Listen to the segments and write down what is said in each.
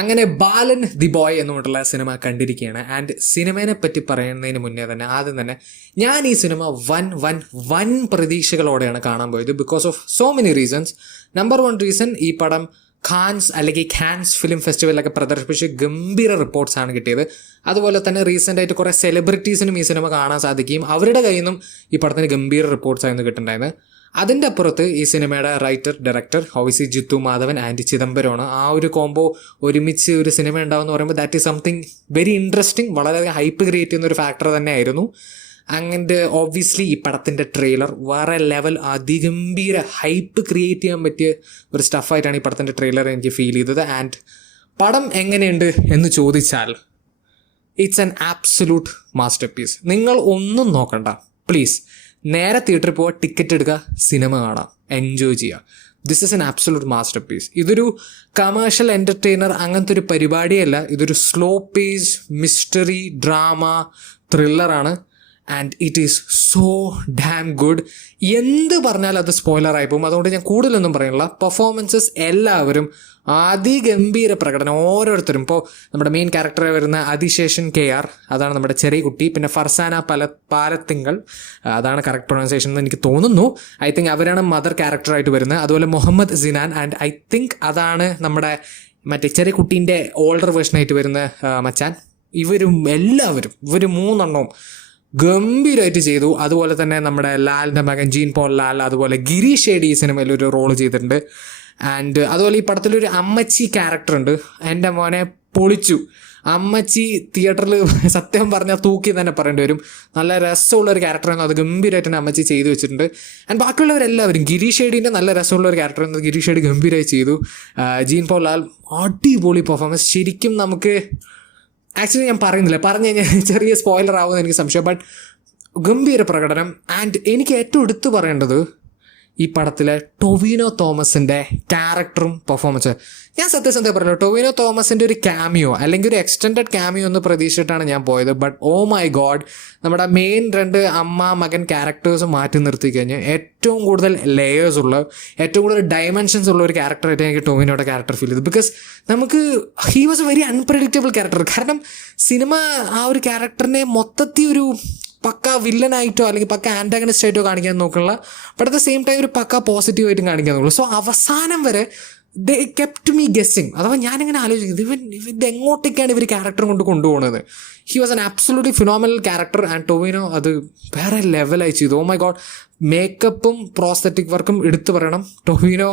അങ്ങനെ ബാലൻ the boy എന്നുകൊണ്ടുള്ള cinema കണ്ടിരിക്കുകയാണ്. And സിനിമയെ പറ്റി പറയുന്നതിന് മുന്നേ തന്നെ ആദ്യം തന്നെ ഞാൻ ഈ സിനിമ വൻ പ്രതീക്ഷകളോടെയാണ് കാണാൻ പോയത്. Because of so many reasons. Number 1 reason, ഈ പടം കാൻസ് ഫിലിം ഫെസ്റ്റിവലിലൊക്കെ പ്രദർശിപ്പിച്ച് ഗംഭീര റിപ്പോർട്ട്സ് ആണ് കിട്ടിയത്. അതുപോലെ തന്നെ റീസെൻ്റ് ആയിട്ട് കുറേ സെലിബ്രിറ്റീസിനും ഈ സിനിമ കാണാൻ സാധിക്കുകയും അവരുടെ കയ്യിൽ നിന്നും ഈ പടത്തിന് ഗംഭീര റിപ്പോർട്ട്സ് ആയിരുന്നു കിട്ടുന്നുണ്ടായിരുന്നു. അതിൻ്റെ അപ്പുറത്ത് ഈ സിനിമയുടെ writer director obviously Jithu Madhavan and ചിദംബരമാണ്. ആ ഒരു കോംബോ ഒരുമിച്ച് ഒരു സിനിമ ഉണ്ടാവുമെന്ന് പറയുമ്പോൾ that is something very interesting. വളരെ ഹൈപ്പ് ക്രിയേറ്റ് ചെയ്യുന്ന ഒരു ഫാക്ടർ തന്നെയായിരുന്നു. അങ്ങനെ ഒബ്വിയസ്ലി ഈ പടത്തിൻ്റെ ട്രെയിലർ വേറെ ലെവൽ അതിഗംഭീര ഹൈപ്പ് ക്രിയേറ്റ് ചെയ്യാൻ പറ്റിയ ഒരു സ്റ്റഫായിട്ടാണ് ഈ പടത്തിൻ്റെ ട്രെയിലർ എനിക്ക് ഫീൽ ചെയ്തത്. ആൻഡ് പടം എങ്ങനെയുണ്ട് എന്ന് ചോദിച്ചാൽ it's an absolute masterpiece. നിങ്ങൾ ഒന്നും നോക്കണ്ട, പ്ലീസ് നേരെ തിയേറ്ററിൽ പോവുക, ടിക്കറ്റ് എടുക്കുക, സിനിമ കാണാം, എൻജോയ് ചെയ്യുക. This is an absolute masterpiece. ഇതൊരു കമേഴ്ഷ്യൽ എൻ്റർടൈനർ അങ്ങനത്തെ ഒരു പരിപാടിയല്ല. ഇതൊരു സ്ലോ പേസ് മിസ്റ്ററി ഡ്രാമ ത്രില്ലറാണ്. And it is so damn good. എന്ത് പറഞ്ഞാലും അത് സ്പോയിലറായി പോകും. അതുകൊണ്ട് ഞാൻ കൂടുതലൊന്നും പറയുന്നില്ല. പെർഫോമൻസസ് എല്ലാവരും അതിഗംഭീര പ്രകടനം ഓരോരുത്തരും. ഇപ്പോൾ നമ്മുടെ മെയിൻ ക്യാരക്ടറെ വരുന്ന അതിശേഷൻ KR, അതാണ് നമ്മുടെ ചെറിയ കുട്ടി. പിന്നെ ഫർസാന പാലത്തിങ്കൾ, അതാണ് കറക്റ്റ് പ്രൊണൗൺസിയേഷൻ എന്ന് എനിക്ക് തോന്നുന്നു. ഐ തിങ്ക് അവരാണ് മദർ ക്യാരക്ടറായിട്ട് വരുന്നത്. അതുപോലെ Muhammad Sinan, and I think അതാണ് നമ്മുടെ മറ്റേ ചെറിയ കുട്ടീൻ്റെ ഓൾഡർ വേർഷനായിട്ട് വരുന്ന മച്ചാൻ. ഇവർ 3 ഗംഭീരമായിട്ട് ചെയ്തു. അതുപോലെ തന്നെ നമ്മുടെ ലാലിൻ്റെ മകൻ ജീൻ പോൾ ലാൽ, അതുപോലെ ഗിരീഷ് ഷേഡി ഈ സിനിമയിൽ ഒരു റോള് ചെയ്തിട്ടുണ്ട്. ആൻഡ് അതുപോലെ ഈ പടത്തിലൊരു അമ്മച്ചി ക്യാരക്ടർ ഉണ്ട്. എൻ്റെ മോനെ പൊളിച്ചു. അമ്മച്ചി തിയേറ്ററിൽ സത്യം പറഞ്ഞാൽ തൂക്കി തന്നെ പറയേണ്ടി വരും. നല്ല രസമുള്ളൊരു ക്യാരക്ടറായിരുന്നു. അത് ഗംഭീരമായിട്ട് തന്നെ അമ്മച്ചി ചെയ്തു വെച്ചിട്ടുണ്ട്. ആൻഡ് ബാക്കിയുള്ളവരെല്ലാവരും, ഗിരീഷ് ഷേഡിൻ്റെ നല്ല രസമുള്ള ഒരു ക്യാരക്ടറായിരുന്നു. ഗിരീഷ് ഷേഡി ഗംഭീരമായി ചെയ്തു. ജീൻ പോൾ ലാൽ അടിപൊളി പെർഫോമൻസ്. ശരിക്കും നമുക്ക് ആക്ച്വലി ഞാൻ പറയുന്നില്ല, പറഞ്ഞു കഴിഞ്ഞാൽ ചെറിയ സ്പോയിലർ ആവുമെന്ന് എനിക്ക് സംശയം. ബട്ട് ഗംഭീര പ്രകടനം. ആൻഡ് എനിക്ക് ഏറ്റവും എടുത്തു പറയേണ്ടത് ഈ പടത്തിലെ ടൊവിനോ തോമസിൻ്റെ ക്യാരക്ടറും പെർഫോമൻസ്. ഞാൻ സത്യസന്ധമായി പറഞ്ഞു, ടൊവിനോ തോമസിൻ്റെ ഒരു ക്യാമിയോ അല്ലെങ്കിൽ ഒരു എക്സ്റ്റെൻഡഡ് ക്യാമിയോ എന്ന് പ്രതീക്ഷിച്ചിട്ടാണ് ഞാൻ പോയത്. ബട്ട് ഓ മൈ ഗോഡ്, നമ്മുടെ മെയിൻ 2 അമ്മ മകൻ ക്യാരക്ടേഴ്സ് മാറ്റി നിർത്തി കഴിഞ്ഞ് ഏറ്റവും കൂടുതൽ ലെയേഴ്സ് ഉള്ള, ഏറ്റവും കൂടുതൽ ഡയമെൻഷൻസ് ഉള്ള ഒരു ക്യാരക്ടറായിട്ട് എനിക്ക് ടൊവിനോയുടെ ക്യാരക്ടർ ഫീൽ ചെയ്തു. ബിക്കോസ് നമുക്ക് he was A very unpredictable character. കാരണം സിനിമ ആ ഒരു ക്യാരക്ടറിനെ മൊത്തത്തിൽ ഒരു പക്ക വില്ലനായിട്ടോ അല്ലെങ്കിൽ പക്ക ആൻറ്റാഗണിസ്റ്റ് ആയിട്ടോ കാണിക്കാൻ നോക്കുള്ള, but at the same time ഒരു പക്ക പോസിറ്റീവായിട്ടും കാണിക്കാൻ നോക്കുള്ളൂ. സോ അവസാനം വരെ ദേ കെപ്റ്റ് മീ ഗെസ്സിങ്. അഥവാ ഞാനിങ്ങനെ ആലോചിക്കുന്നത് ഇവൻ്റെ എങ്ങോട്ടേക്കാണ് ഇവർ ക്യാരക്ടർ കൊണ്ടുപോകുന്നത്. He was an absolutely phenomenal character. And Tovino അത് വേറെ ലെവലായി ചെയ്തു. ഓ മൈ ഗോഡ്, മേക്കപ്പും പ്രോസ്തറ്റിക് വർക്കും എടുത്തു പറയണം. Tovino,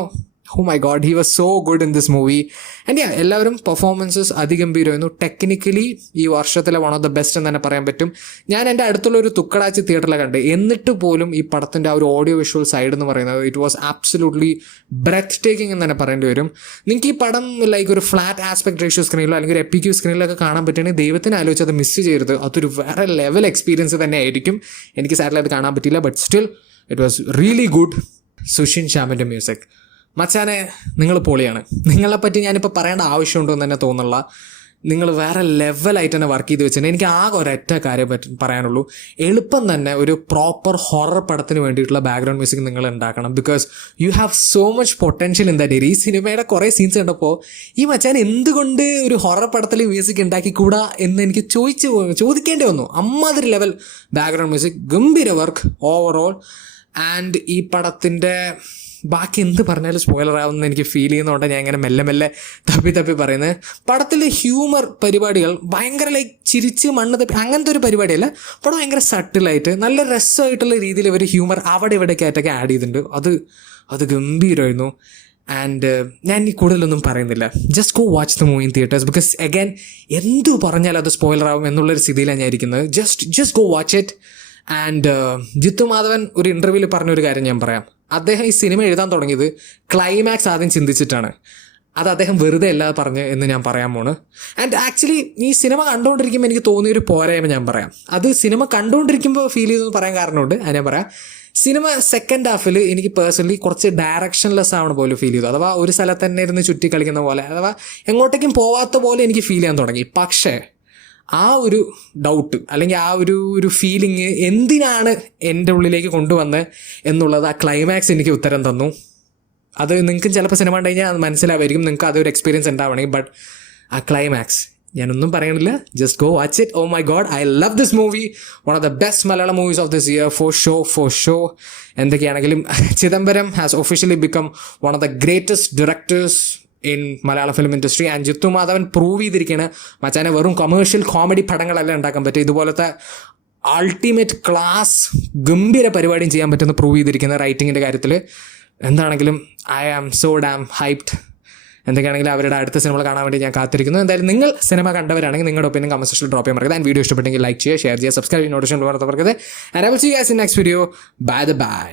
oh my god, he was so good in this movie. And yeah, എല്ലാവരും പെർഫോമൻസസ് അതിഗംഭീരമായിരുന്നു. ടെക്നിക്കലി ഈ വർഷത്തിലെ വൺ ഓഫ് ദ ബെസ്റ്റ് എന്ന് തന്നെ പറയാൻ പറ്റും. ഞാൻ എൻ്റെ അടുത്തുള്ള ഒരു തുക്കടാച്ചി തിയേറ്ററിലെ കണ്ട്, എന്നിട്ട് പോലും ഈ പടത്തിൻ്റെ ആ ഒരു ഓഡിയോ വിഷ്വൽ സൈഡ് എന്ന് പറയുന്നത് it was absolutely breathtaking എന്ന് തന്നെ പറയേണ്ടി വരും. നിങ്ങൾക്ക് ഈ പടം ലൈക്ക് ഒരു ഫ്ലാറ്റ് ആസ്പെക്ട് റേഷ്യോ സ്ക്രീനിലോ അല്ലെങ്കിൽ ഒരു എപ്പിക്യൂ സ്ക്രീനിലൊക്കെ കാണാൻ പറ്റുകയാണെങ്കിൽ ദൈവത്തിന് ആലോചിച്ച് അത് മിസ് ചെയ്യരുത്. അതൊരു വേറെ ലെവൽ എക്സ്പീരിയൻസ് തന്നെ ആയിരിക്കും. എനിക്ക് സാറ്റലൈറ്റ് അത് കാണാൻ പറ്റില്ല, but still it was really good. Sushin ശ്യാമിൻ്റെ മ്യൂസിക്, മച്ചാനെ നിങ്ങൾ പൊളിയാണ്. നിങ്ങളെപ്പറ്റി ഞാനിപ്പോൾ പറയേണ്ട ആവശ്യമുണ്ടോ എന്ന് തന്നെ തോന്നുന്നില്ല. നിങ്ങൾ വേറെ ലെവലായിട്ട് തന്നെ വർക്ക് ചെയ്ത് വെച്ചിട്ടുണ്ട്. എനിക്ക് ആകെ ഒരൊറ്റ കാര്യം പറയാനുള്ളൂ, എളുപ്പം തന്നെ ഒരു പ്രോപ്പർ ഹൊറർ പടത്തിന് വേണ്ടിയിട്ടുള്ള ബാക്ക്ഗ്രൗണ്ട് മ്യൂസിക് നിങ്ങൾ ഉണ്ടാക്കണം. Because you have so much potential in that area. ഈ സിനിമയുടെ കുറേ സീൻസ് കണ്ടപ്പോൾ ഈ മച്ചാൻ എന്തുകൊണ്ട് ഒരു ഹൊറർ പടത്തിൽ മ്യൂസിക് ഉണ്ടാക്കിക്കൂടാ എന്ന് എനിക്ക് ചോദിക്കേണ്ടി വന്നു. അമ്മാതിരി ലെവൽ ബാക്ക്ഗ്രൗണ്ട് മ്യൂസിക്, ഗംഭീര വർക്ക് ഓവറോൾ. ആൻഡ് ഈ പടത്തിൻ്റെ ബാക്കി എന്ത് പറഞ്ഞാലും സ്പോയിലർ ആവുമെന്ന് എനിക്ക് ഫീൽ ചെയ്യുന്നതുകൊണ്ട് ഞാൻ ഇങ്ങനെ മെല്ലെ തപ്പി പറയുന്നത്. പടത്തിലെ ഹ്യൂമർ പരിപാടികൾ ഭയങ്കര ലൈക്ക് ചിരിച്ച് മണ്ണ് തപ്പി അങ്ങനത്തെ ഒരു പരിപാടിയല്ല. പടം ഭയങ്കര സട്ടിലായിട്ട് നല്ല രസമായിട്ടുള്ള രീതിയിൽ ഇവർ ഹ്യൂമർ അവിടെ ഇവിടേക്കായിട്ടൊക്കെ ആഡ് ചെയ്തിട്ടുണ്ട്. അത് ഗംഭീരമായിരുന്നു. ആൻഡ് ഞാൻ ഈ കൂടുതലൊന്നും പറയുന്നില്ല. Just go watch the movie in theatres. Because again എന്തു പറഞ്ഞാലും അത് സ്പോയിലർ ആവും എന്നുള്ളൊരു സ്ഥിതിയിലാണ് ഞാൻ ഇരിക്കുന്നത്. Just go watch it. And Jithu Madhavan ഒരു ഇൻ്റർവ്യൂവിൽ പറഞ്ഞൊരു കാര്യം ഞാൻ പറയാം. അദ്ദേഹം ഈ സിനിമ എഴുതാൻ തുടങ്ങിയത് ക്ലൈമാക്സ് ആദ്യം ചിന്തിച്ചിട്ടാണ്. അത് അദ്ദേഹം വെറുതെ അല്ലാതെ പറഞ്ഞ് എന്ന് ഞാൻ പറയാൻ പോണ്. ആൻഡ് ആക്ച്വലി ഈ സിനിമ കണ്ടുകൊണ്ടിരിക്കുമ്പോൾ എനിക്ക് തോന്നിയൊരു പോരായ്മ ഞാൻ പറയാം. അത് സിനിമ കണ്ടുകൊണ്ടിരിക്കുമ്പോൾ ഫീൽ ചെയ്തെന്ന് പറയാൻ കാരണമുണ്ട്, അത് ഞാൻ പറയാം. സിനിമ സെക്കൻഡ് ഹാഫിൽ എനിക്ക് പേഴ്സണലി കുറച്ച് ഡയറക്ഷൻലെസ് ആവണ പോലെ ഫീൽ ചെയ്തു. അഥവാ ഒരു സ്ഥലത്ത് തന്നെ ഇരുന്ന് ചുറ്റി കളിക്കുന്ന പോലെ, അഥവാ എങ്ങോട്ടേക്കും പോവാത്ത പോലെ എനിക്ക് ഫീൽ ചെയ്യാൻ തുടങ്ങി. പക്ഷേ ആ ഒരു ഡൗട്ട് അല്ലെങ്കിൽ ആ ഒരു ഫീലിംഗ് എന്തിനാണ് എൻ്റെ ഉള്ളിലേക്ക് കൊണ്ടുവന്നത് എന്നുള്ളത് ആ ക്ലൈമാക്സ് എനിക്ക് ഉത്തരം തന്നു. അത് നിങ്ങൾക്ക് ചിലപ്പോൾ സിനിമ കണ്ടു കഴിഞ്ഞാൽ അത് മനസ്സിലാവുമായിരിക്കും, നിങ്ങൾക്ക് അതൊരു എക്സ്പീരിയൻസ് ഉണ്ടാവണമെങ്കിൽ. ബട്ട് ആ ക്ലൈമാക്സ് ഞാനൊന്നും പറയണില്ല, just go watch it. Oh my god, I love this movie. One of the best Malayalam movies of this year for sure. എന്തൊക്കെയാണെങ്കിലും Chidambaram has officially become one of the greatest directors in Malayala film industry. And Jithu Madhavan prove ചെയ്തിരിക്കുകയാണ് മച്ചാനെ വെറും commercial comedy പടങ്ങളെല്ലാം ഉണ്ടാക്കാൻ പറ്റും, ഇതുപോലത്തെ ultimate class ഗംഭീര പരിപാടിയും ചെയ്യാൻ പറ്റുമെന്ന് പ്രൂവ് ചെയ്തിരിക്കുന്ന റൈറ്റിങ്ങിൻ്റെ കാര്യത്തിൽ. എന്താണെങ്കിലും I am so damn hyped. എന്തൊക്കെയാണെങ്കിലും അവരുടെ അടുത്ത സിനിമ കാണാൻ വേണ്ടി ഞാൻ കാത്തിരിക്കുന്നു. എന്തായാലും നിങ്ങൾ സിനിമ കണ്ടവരാണെങ്കിൽ നിങ്ങളുടെ ഒപ്പീനിയൻ കമന്റ് സെക്ഷനിൽ ഡ്രോപ്പ് ചെയ്യാൻ മറക്കരുത്. ആൻഡ് വീഡിയോ ഇഷ്ടപ്പെട്ടെങ്കിൽ ലൈക്ക് ചെയ്യുക, ഷെയർ ചെയ്യുക, സബ്സ്ക്രൈബ് ചെയ്യുക, നോട്ടിഫിക്കേഷൻ മറക്കരുത്. And I will see you guys in next video. By.